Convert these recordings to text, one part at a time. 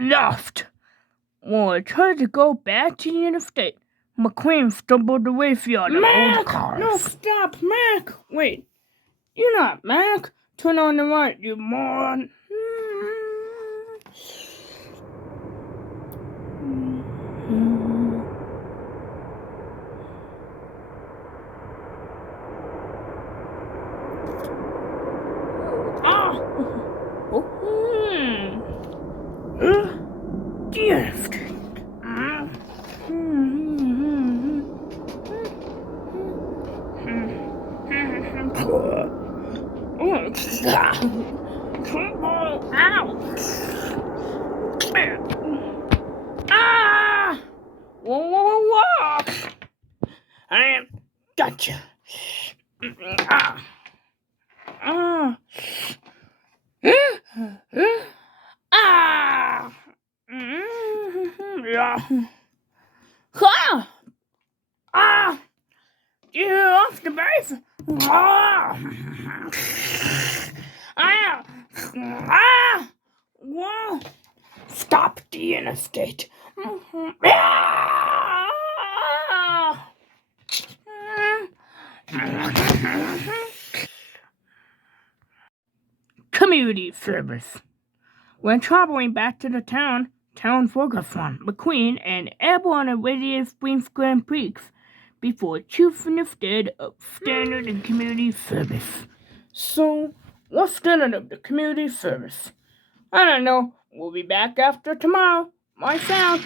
Lost. When I tried to go back to the interstate, McQueen stumbled away from the old cars. No, stop, Mac! Wait, you're not Mac. Turn on the light, you moron. Gift. Ah! Whoa! I gotcha. You're off the base. Whoa. Stop the interstate. Community service. When traveling back to the town focused on McQueen and everyone at Radio Springs Grand Prix before choosing instead of standard and community service. So, what's standard of the community service? I don't know. We'll be back after tomorrow. Lights out.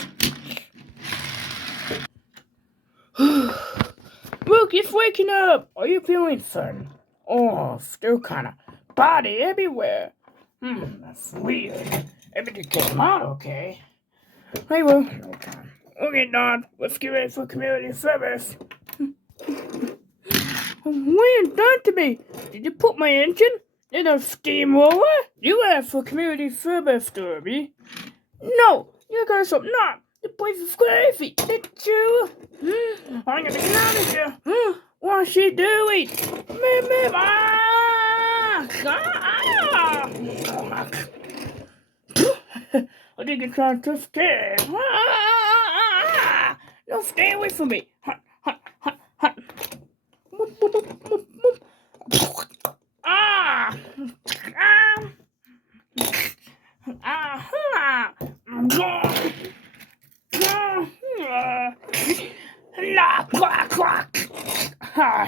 Look, it's waking up. Are you feeling fun? Oh, still kind of body everywhere. That's weird. Everything came out okay. I will. Okay, Don. Let's get ready for community service. What you done to me? Did you put my engine in a steamroller? You asked for community service, Derby. No, you got something not. The place is crazy. Didn't you? I'm gonna get out of here. What's she doing? I think you're trying to scare. No, stay away from me.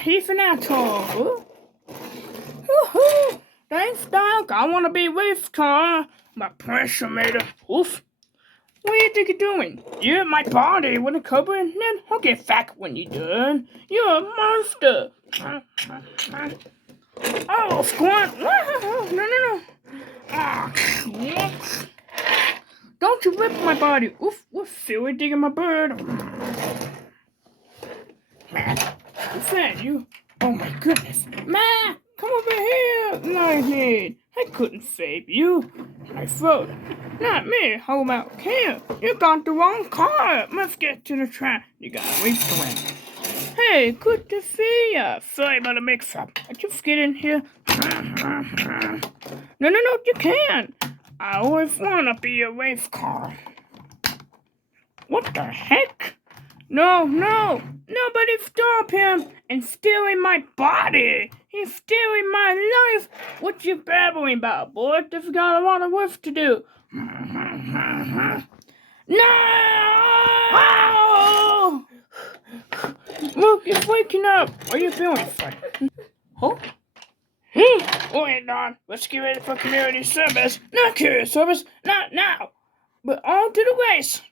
He's an asshole. Woohoo! Thanks, Doc. I want to be with car. My pressure made a oof. What do you think you're doing? You're in my body with a cover, and then I'll get back when you're done. You're a monster. Oh, squat. No. Don't you rip my body. Oof, silly digging my bird. Man, what's that, you? Oh my goodness. Man, come over here. No, I couldn't save you. My throat. Not me. How about here? You got the wrong car. Let's get to the track. You gotta wait to win. Hey, good to see ya. Sorry about the mix-up. I just get in here. No, you can't. I always wanna be a race car. What the heck? No. Nobody stop him and stealing my body. He's stealing my life. What you babbling about, boy? This got a lot of work to do. No! Look, it's waking up. Are you feeling fine? Huh? Wait, Don. Let's get ready for community service. Not community service. Not now. But on to the race.